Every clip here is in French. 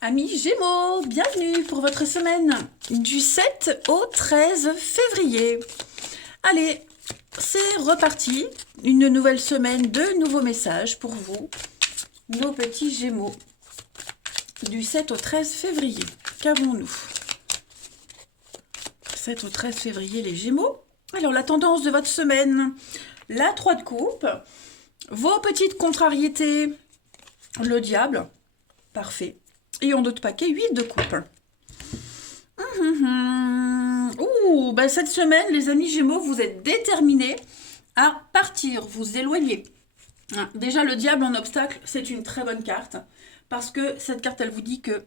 Amis Gémeaux, bienvenue pour votre semaine du 7 au 13 pour votre semaine du 7 au 13 février. Allez, c'est reparti. Une nouvelle semaine, de nouveaux messages pour vous, nos petits Gémeaux. Du 7 au 13 février, qu'avons-nous? 7 au 13 février, les Gémeaux. Alors, la tendance de votre semaine, la 3 de coupe, vos petites contrariétés, le diable. Parfait. Et en d'autres paquets, 8 de coupe. Ouh, bah cette semaine, les amis Gémeaux, vous êtes déterminés à partir, vous éloigner. Déjà, le diable en obstacle, c'est une très bonne carte. Parce que cette carte, elle vous dit que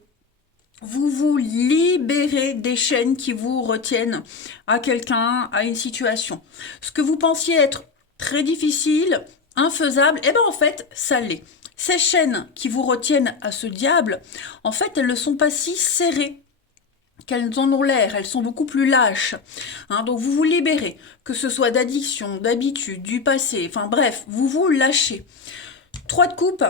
vous vous libérez des chaînes qui vous retiennent à quelqu'un, à une situation. Ce que vous pensiez être très difficile, infaisable, eh bien en fait, ça l'est. Ces chaînes qui vous retiennent à ce diable, en fait, elles ne sont pas si serrées qu'elles en ont l'air, elles sont beaucoup plus lâches. Donc vous vous libérez, que ce soit d'addiction, d'habitude, du passé, enfin bref, vous vous lâchez. 3 de coupe,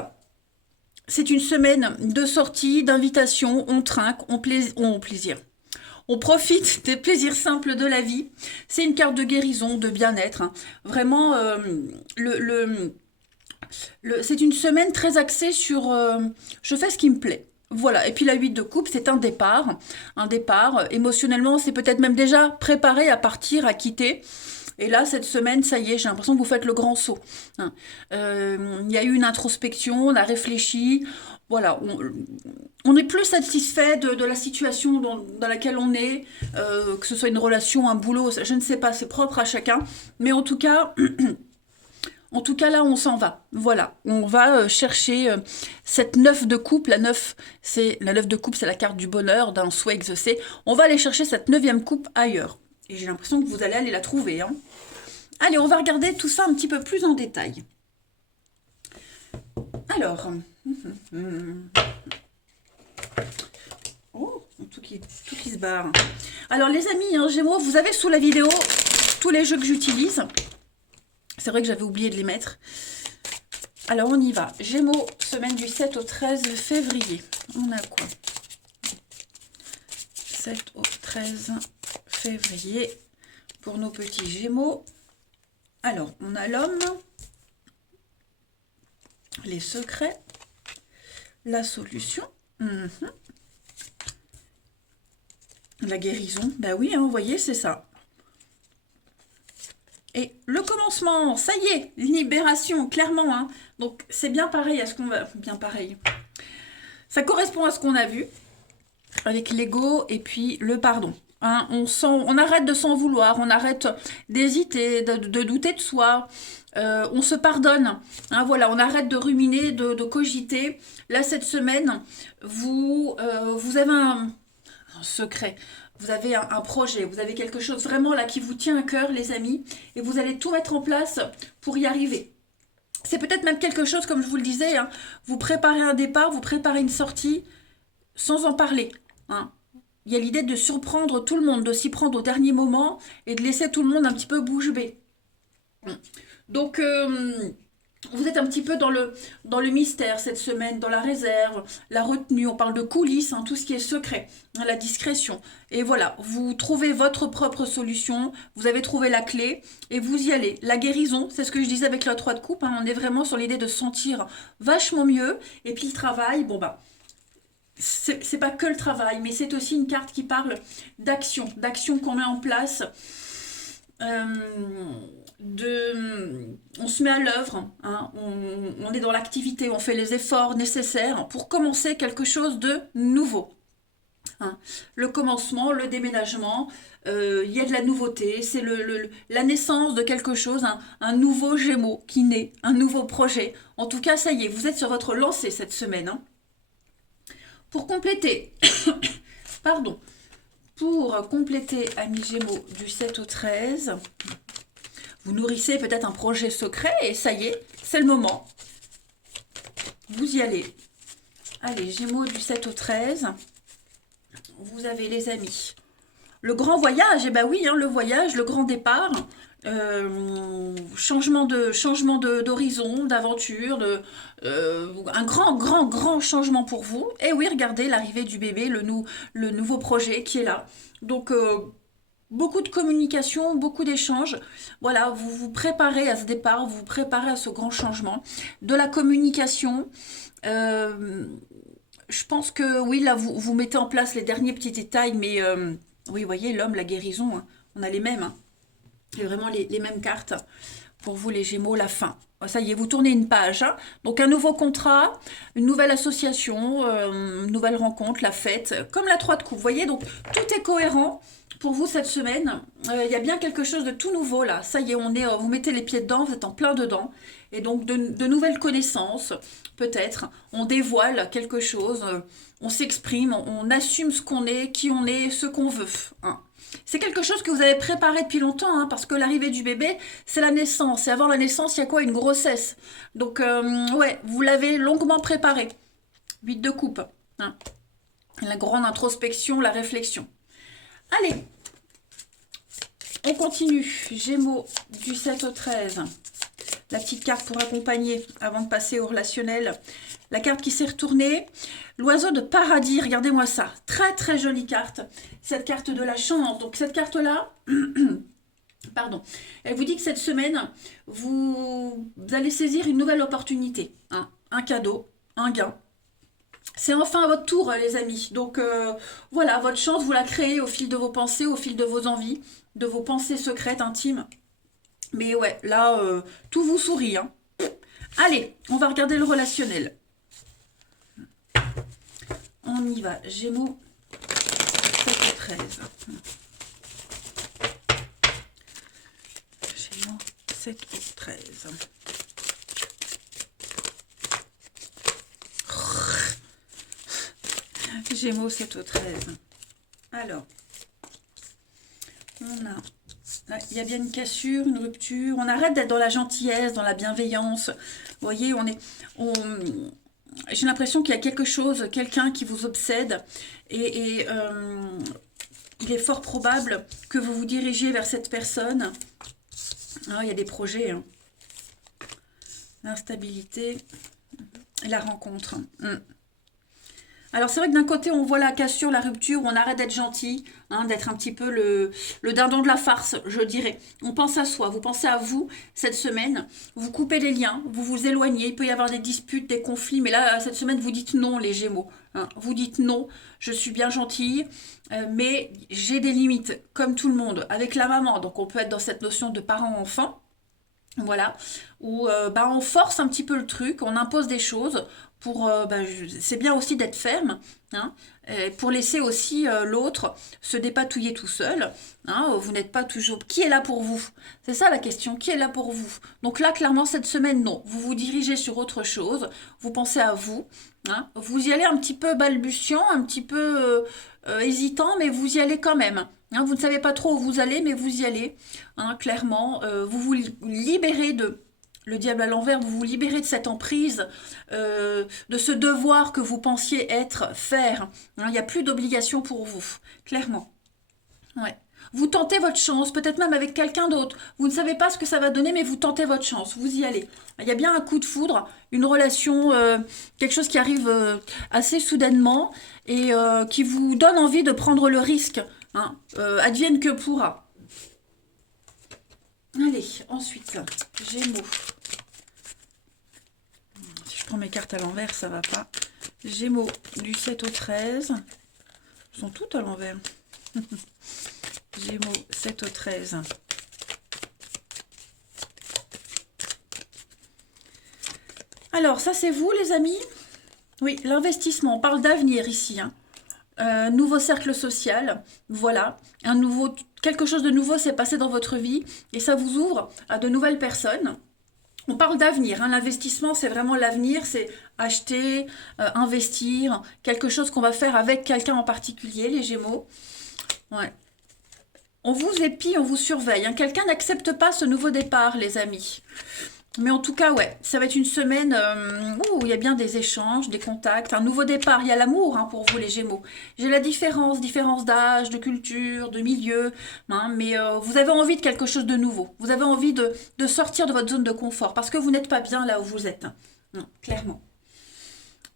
c'est une semaine de sortie, d'invitation, on trinque, on plaisir. On profite des plaisirs simples de la vie. C'est une carte de guérison, de bien-être. Vraiment, c'est une semaine très axée sur je fais ce qui me plaît. Voilà, et puis la 8 de coupe, c'est un départ. Un départ, émotionnellement, c'est peut-être même déjà préparé à partir, à quitter. Et là, cette semaine, ça y est, j'ai l'impression que vous faites le grand saut. Il y a eu une introspection, on a réfléchi. Voilà, on est plus satisfait de la situation dans laquelle on est, que ce soit une relation, un boulot, je ne sais pas, c'est propre à chacun. Mais en tout cas, là, on s'en va. Voilà, on va chercher cette 9 de coupe. La 9 de coupe, c'est la carte du bonheur, d'un souhait exaucé. On va aller chercher cette 9e coupe ailleurs. Et j'ai l'impression que vous allez aller la trouver. Allez, on va regarder tout ça un petit peu plus en détail. Alors, oh, tout qui se barre. Alors les amis, Gémeaux, vous avez sous la vidéo tous les jeux que j'utilise. C'est vrai que j'avais oublié de les mettre. Alors on y va. Gémeaux, semaine du 7 au 13 février. On a quoi? 7 au 13 février pour nos petits Gémeaux. Alors, on a l'homme, les secrets, la solution, la guérison. Bah oui, vous voyez, c'est ça. Et le commencement, ça y est, libération, clairement. Donc, c'est bien pareil à ce qu'on va... Bien pareil. Ça correspond à ce qu'on a vu avec l'ego et puis le pardon. On arrête de s'en vouloir, on arrête d'hésiter, de douter de soi, on se pardonne. Voilà, on arrête de ruminer, de cogiter. Là, cette semaine, vous avez un secret, vous avez un projet, vous avez quelque chose vraiment là qui vous tient à cœur, les amis, et vous allez tout mettre en place pour y arriver. C'est peut-être même quelque chose, comme je vous le disais, vous préparez un départ, vous préparez une sortie sans en parler. Il y a l'idée de surprendre tout le monde, de s'y prendre au dernier moment et de laisser tout le monde un petit peu bouche bée. Donc, vous êtes un petit peu dans le mystère cette semaine, dans la réserve, la retenue. On parle de coulisses, tout ce qui est secret, la discrétion. Et voilà, vous trouvez votre propre solution, vous avez trouvé la clé et vous y allez. La guérison, c'est ce que je disais avec la 3 de coupe. On est vraiment sur l'idée de se sentir vachement mieux. Et puis le travail, c'est pas que le travail, mais c'est aussi une carte qui parle d'action qu'on met en place. On se met à l'œuvre, on est dans l'activité, on fait les efforts nécessaires pour commencer quelque chose de nouveau. Le commencement, le déménagement, il y a de la nouveauté, c'est la naissance de quelque chose, un nouveau Gémeaux qui naît, un nouveau projet. En tout cas, ça y est, vous êtes sur votre lancée cette semaine. Pour compléter, amis Gémeaux, du 7 au 13, vous nourrissez peut-être un projet secret et ça y est, c'est le moment. Vous y allez. Allez, Gémeaux du 7 au 13, vous avez les amis. Le grand voyage, oui, le voyage, le grand départ, changement d'horizon, d'aventure, un grand changement pour vous. Et oui, regardez l'arrivée du bébé, le nouveau projet qui est là. Donc, beaucoup de communication, beaucoup d'échanges. Voilà, vous vous préparez à ce départ, vous vous préparez à ce grand changement. De la communication. euh, je pense que oui, là, vous mettez en place les derniers petits détails, mais oui, vous voyez, l'homme, la guérison, hein, on a les mêmes. Hein. C'est vraiment les mêmes cartes. Pour vous, les Gémeaux, la fin. Ça y est, vous tournez une page. Hein. Donc, un nouveau contrat, une nouvelle association, une nouvelle rencontre, la fête, comme la 3 de coupe. Vous voyez, donc tout est cohérent pour vous cette semaine. Il y a bien quelque chose de tout nouveau là. Ça y est, vous mettez les pieds dedans, vous êtes en plein dedans. Et donc, de nouvelles connaissances, peut-être. On dévoile quelque chose, on s'exprime, on assume ce qu'on est, qui on est, ce qu'on veut. Hein. C'est quelque chose que vous avez préparé depuis longtemps, hein, parce que l'arrivée du bébé, c'est la naissance. Et avant la naissance, il y a quoi? Une grossesse. Donc, ouais, vous l'avez longuement préparé. 8 de coupe. Hein. La grande introspection, la réflexion. Allez, on continue. Gémeaux du 7 au 13. La petite carte pour accompagner avant de passer au relationnel. La carte qui s'est retournée. L'oiseau de paradis, regardez-moi ça. Très jolie carte. Cette carte de la chance. Donc cette carte-là, pardon, elle vous dit que cette semaine, vous allez saisir une nouvelle opportunité. Hein, un cadeau, un gain. C'est enfin à votre tour, les amis. Donc voilà, votre chance, vous la créez au fil de vos pensées, au fil de vos envies, de vos pensées secrètes, intimes. Mais ouais, là, tout vous sourit. Hein. Allez, on va regarder le relationnel. On y va. Gémeaux, 7 et 13. Gémeaux, 7 et 13. Gémeaux, 7 au 13. Alors, on a... Il y a bien une cassure, une rupture. On arrête d'être dans la gentillesse, dans la bienveillance. Vous voyez, j'ai l'impression qu'il y a quelque chose, quelqu'un qui vous obsède. Et il est fort probable que vous vous dirigiez vers cette personne. Ah, il y a des projets. Hein. L'instabilité, la rencontre. Alors c'est vrai que d'un côté on voit la cassure, la rupture, on arrête d'être gentil, hein, d'être un petit peu le dindon de la farce, je dirais. On pense à soi, vous pensez à vous cette semaine, vous coupez les liens, vous vous éloignez, il peut y avoir des disputes, des conflits, mais là cette semaine vous dites non les Gémeaux. Hein, vous dites non, je suis bien gentille, mais j'ai des limites, comme tout le monde, avec la maman, donc on peut être dans cette notion de parent-enfant. Voilà, où on force un petit peu le truc, on impose des choses pour, c'est bien aussi d'être ferme, hein, pour laisser aussi l'autre se dépatouiller tout seul. Hein, vous n'êtes pas toujours... Qui est là pour vous? C'est ça la question, qui est là pour vous? Donc là, clairement, cette semaine, non. Vous vous dirigez sur autre chose, vous pensez à vous. Hein, vous y allez un petit peu balbutiant, un petit peu hésitant, mais vous y allez quand même. Hein, vous ne savez pas trop où vous allez, mais vous y allez. Hein, clairement, vous vous libérez de... Le diable à l'envers, vous vous libérez de cette emprise, de ce devoir que vous pensiez faire. Hein, il n'y a plus d'obligation pour vous, clairement. Ouais. Vous tentez votre chance, peut-être même avec quelqu'un d'autre. Vous ne savez pas ce que ça va donner, mais vous tentez votre chance, vous y allez. Il y a bien un coup de foudre, une relation, quelque chose qui arrive assez soudainement et qui vous donne envie de prendre le risque. Hein, advienne que pourra. Allez, ensuite, Gémeaux. Si je prends mes cartes à l'envers, ça va pas. Gémeaux du 7 au 13. Elles sont toutes à l'envers. Gémeaux 7 au 13. Alors, ça c'est vous les amis? Oui, l'investissement, on parle d'avenir ici. Hein. Nouveau cercle social, voilà, quelque chose de nouveau s'est passé dans votre vie et ça vous ouvre à de nouvelles personnes. On parle d'avenir, hein. L'investissement c'est vraiment l'avenir, c'est acheter, investir, quelque chose qu'on va faire avec quelqu'un en particulier, les Gémeaux. Ouais. On vous épie, on vous surveille. Hein. Quelqu'un n'accepte pas ce nouveau départ, les amis. Mais en tout cas, ouais, ça va être une semaine où il y a bien des échanges, des contacts, un nouveau départ. Il y a l'amour hein, pour vous, les Gémeaux. J'ai la différence d'âge, de culture, de milieu, hein, mais vous avez envie de quelque chose de nouveau. Vous avez envie de sortir de votre zone de confort parce que vous n'êtes pas bien là où vous êtes. Hein. Non, clairement.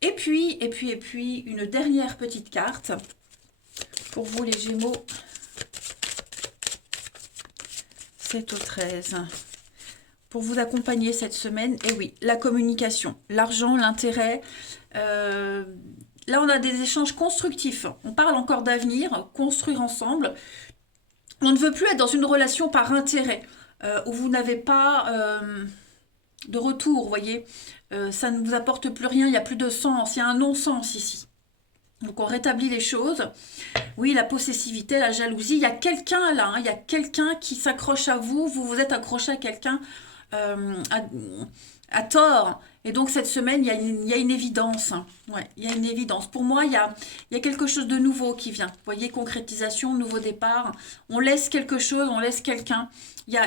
Et puis, une dernière petite carte pour vous, les Gémeaux. 7 au 13. Pour vous accompagner cette semaine, et oui, la communication, l'argent, l'intérêt. Là, on a des échanges constructifs. On parle encore d'avenir, construire ensemble. On ne veut plus être dans une relation par intérêt, où vous n'avez pas de retour, vous voyez. Ça ne vous apporte plus rien, il n'y a plus de sens, il y a un non-sens ici. Donc on rétablit les choses. Oui, la possessivité, la jalousie, il y a quelqu'un là, hein, il y a quelqu'un qui s'accroche à vous, vous vous êtes accroché à quelqu'un euh, à, à tort. Et donc cette semaine, il y a une évidence. Hein. Ouais, il y a une évidence. Pour moi, il y a quelque chose de nouveau qui vient. Vous voyez, concrétisation, nouveau départ. On laisse quelque chose, on laisse quelqu'un. Il y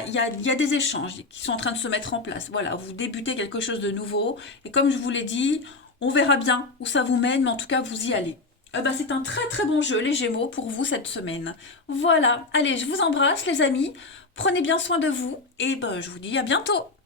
a des échanges qui sont en train de se mettre en place. Voilà, vous débutez quelque chose de nouveau. Et comme je vous l'ai dit, on verra bien où ça vous mène, mais en tout cas, vous y allez. C'est un très très bon jeu, les Gémeaux, pour vous cette semaine. Voilà, allez, je vous embrasse, les amis. Prenez bien soin de vous et je vous dis à bientôt.